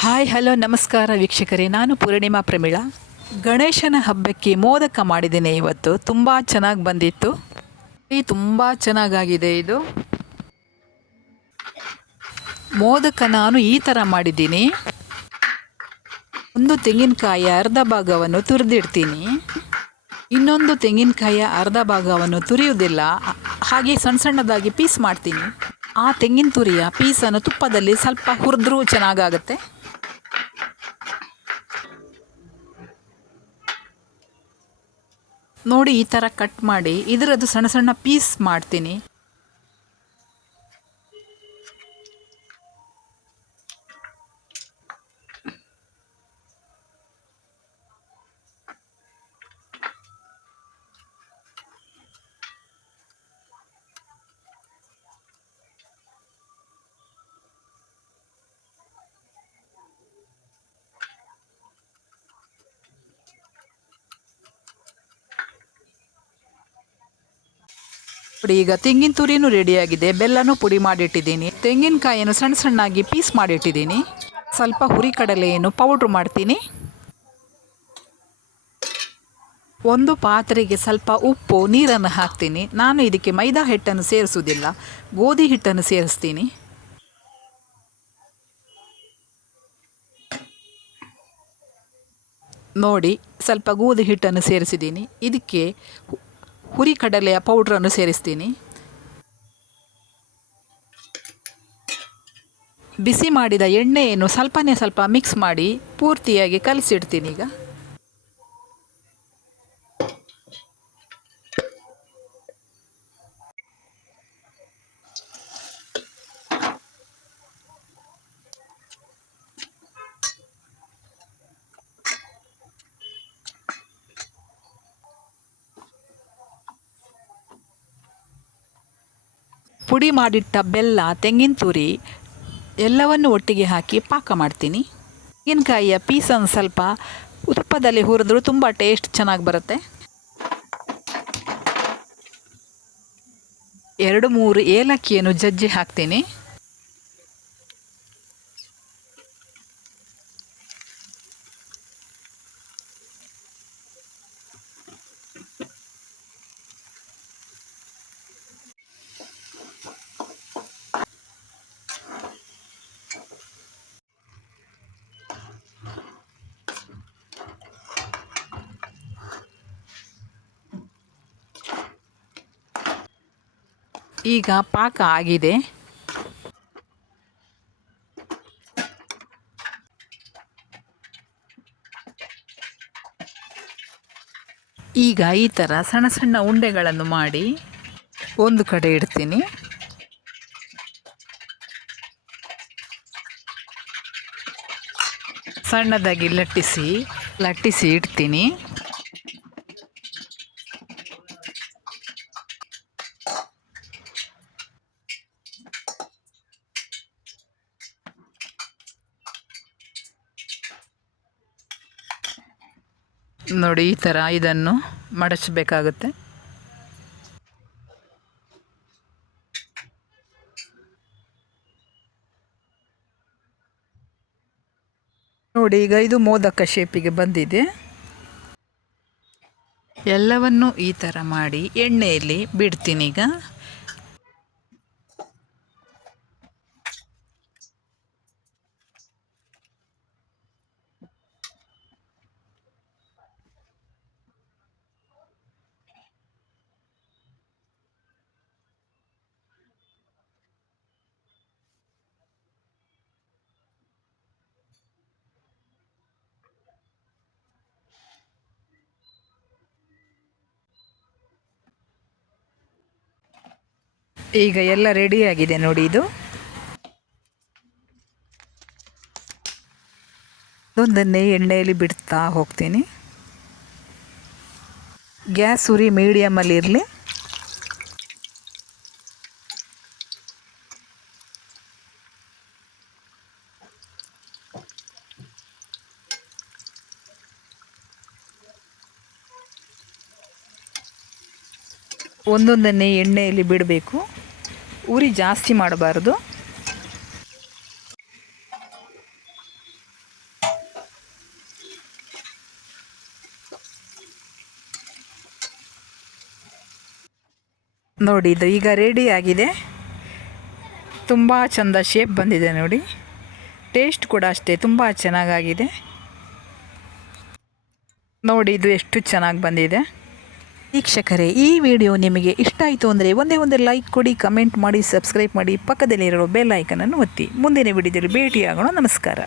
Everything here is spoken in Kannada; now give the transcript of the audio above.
ಹಾಯ್ ಹಲೋ ನಮಸ್ಕಾರ ವೀಕ್ಷಕರೇ. ನಾನು ಪೂರ್ಣಿಮಾ ಪ್ರಮೀಳಾ. ಗಣೇಶನ ಹಬ್ಬಕ್ಕೆ ಮೋದಕ ಮಾಡಿದ್ದೇನೆ ಇವತ್ತು. ತುಂಬ ಚೆನ್ನಾಗಿ ಬಂದಿತ್ತು. ತುಂಬ ಚೆನ್ನಾಗಾಗಿದೆ ಇದು. ಮೋದಕ ನಾನು ಈ ಥರ ಮಾಡಿದ್ದೀನಿ. ಒಂದು ತೆಂಗಿನಕಾಯಿಯ ಅರ್ಧ ಭಾಗವನ್ನು ತುರಿದಿಡ್ತೀನಿ. ಇನ್ನೊಂದು ತೆಂಗಿನಕಾಯಿಯ ಅರ್ಧ ಭಾಗವನ್ನು ತುರಿಯುವುದಿಲ್ಲ. ಹಾಗೆ ಸಣ್ಣ ಸಣ್ಣದಾಗಿ ಪೀಸ್ ಮಾಡ್ತೀನಿ. ಆ ತೆಂಗಿನ ತುರಿಯ ಪೀಸನ್ನು ತುಪ್ಪದಲ್ಲಿ ಸ್ವಲ್ಪ ಹುರಿದ್ರೂ ಚೆನ್ನಾಗಾಗತ್ತೆ. ನೋಡಿ ಈ ಥರ ಕಟ್ ಮಾಡಿ ಇದರದ್ದು ಸಣ್ಣ ಸಣ್ಣ ಪೀಸ್ ಮಾಡ್ತೀನಿ. ನೋಡಿ ಈಗ ತೆಂಗಿನ ತುರಿನೂ ರೆಡಿಯಾಗಿದೆ ಬೆಲ್ಲನೂ ಪುಡಿ ಮಾಡಿಟ್ಟಿದ್ದೀನಿ. ತೆಂಗಿನಕಾಯಿಯನ್ನು ಸಣ್ಣ ಸಣ್ಣಾಗಿ ಪೀಸ್ ಮಾಡಿಟ್ಟಿದ್ದೀನಿ. ಸ್ವಲ್ಪ ಹುರಿ ಕಡಲೆಯನ್ನು ಪೌಡ್ರ್ ಮಾಡ್ತೀನಿ. ಒಂದು ಪಾತ್ರೆಗೆ ಸ್ವಲ್ಪ ಉಪ್ಪು, ನೀರನ್ನು ಹಾಕ್ತೀನಿ. ನಾನು ಇದಕ್ಕೆ ಮೈದಾ ಹಿಟ್ಟನ್ನು ಸೇರಿಸುವುದಿಲ್ಲ. ಗೋಧಿ ಹಿಟ್ಟನ್ನು ಸೇರಿಸ್ತೀನಿ. ನೋಡಿ, ಸ್ವಲ್ಪ ಗೋಧಿ ಹಿಟ್ಟನ್ನು ಸೇರಿಸಿದ್ದೀನಿ. ಇದಕ್ಕೆ ಹುರಿ ಕಡಲೆಯ ಪೌಡ್ರನ್ನು ಸೇರಿಸ್ತೀನಿ. ಬಿಸಿ ಮಾಡಿದ ಎಣ್ಣೆಯನ್ನು ಸ್ವಲ್ಪನೇ ಸ್ವಲ್ಪ ಮಿಕ್ಸ್ ಮಾಡಿ ಪೂರ್ತಿಯಾಗಿ ಕಲಸಿಡ್ತೀನಿ ಈಗ. ಪುಡಿ ಮಾಡಿಟ್ಟ ಬೆಲ್ಲ, ತೆಂಗಿನ ತುರಿ ಎಲ್ಲವನ್ನು ಒಟ್ಟಿಗೆ ಹಾಕಿ ಪಾಕ ಮಾಡ್ತೀನಿ. ತೆಂಗಿನಕಾಯಿಯ ಪೀಸನ್ನು ಸ್ವಲ್ಪ ತುಪ್ಪದಲ್ಲಿ ಹುರಿದ್ರೂ ತುಂಬ ಟೇಸ್ಟ್ ಚೆನ್ನಾಗಿ ಬರುತ್ತೆ. ಎರಡು, ಮೂರು ಏಲಕ್ಕಿಯನ್ನು ಜಜ್ಜಿ ಹಾಕ್ತೀನಿ. ಈಗ ಪಾಕ ಆಗಿದೆ. ಈಗ ಈ ಥರ ಸಣ್ಣ ಸಣ್ಣ ಉಂಡೆಗಳನ್ನು ಮಾಡಿ ಒಂದು ಕಡೆ ಇಡ್ತೀನಿ. ಸಣ್ಣದಾಗಿ ಲಟ್ಟಿಸಿ ಲಟ್ಟಿಸಿ ಇಡ್ತೀನಿ. ನೋಡಿ, ಈ ಥರ ಇದನ್ನು ಮಡಚಬೇಕಾಗುತ್ತೆ. ನೋಡಿ, ಈಗ ಇದು ಮೋದಕ ಶೇಪಿಗೆ ಬಂದಿದೆ. ಎಲ್ಲವನ್ನು ಈ ಥರ ಮಾಡಿ ಎಣ್ಣೆಯಲ್ಲಿ ಬಿಡ್ತೀನಿ ಈಗ. ಈಗ ಎಲ್ಲ ರೆಡಿಯಾಗಿದೆ ನೋಡಿ ಇದು. ಒಂದನ್ನೇ ಎಣ್ಣೆಯಲ್ಲಿ ಬಿಡ್ತಾ ಹೋಗ್ತೀನಿ. ಗ್ಯಾಸ್ ಉರಿ ಮೀಡಿಯಮಲ್ಲಿ ಇರಲಿ. ಒಂದೊಂದನ್ನೇ ಎಣ್ಣೆಯಲ್ಲಿ ಬಿಡಬೇಕು. ಉರಿ ಜಾಸ್ತಿ ಮಾಡಬಾರ್ದು. ನೋಡಿ, ಇದು ಈಗ ರೆಡಿ ಆಗಿದೆ. ತುಂಬ ಚಂದ ಶೇಪ್ ಬಂದಿದೆ ನೋಡಿ. ಟೇಸ್ಟ್ ಕೂಡ ಅಷ್ಟೇ, ತುಂಬ ಚೆನ್ನಾಗಾಗಿದೆ. ನೋಡಿ, ಇದು ಎಷ್ಟು ಚೆನ್ನಾಗಿ ಬಂದಿದೆ. ವೀಕ್ಷಕರೇ, ಈ ವಿಡಿಯೋ ನಿಮಗೆ ಇಷ್ಟ ಆಯಿತು ಅಂದರೆ ಒಂದೇ ಒಂದು ಲೈಕ್ ಕೊಡಿ, ಕಮೆಂಟ್ ಮಾಡಿ, ಸಬ್ಸ್ಕ್ರೈಬ್ ಮಾಡಿ, ಪಕ್ಕದಲ್ಲಿರೋ ಬೆಲ್ ಐಕನನ್ನು ಒತ್ತಿ. ಮುಂದಿನ ವಿಡಿಯೋದಲ್ಲಿ ಭೇಟಿಯಾಗೋಣ. ನಮಸ್ಕಾರ.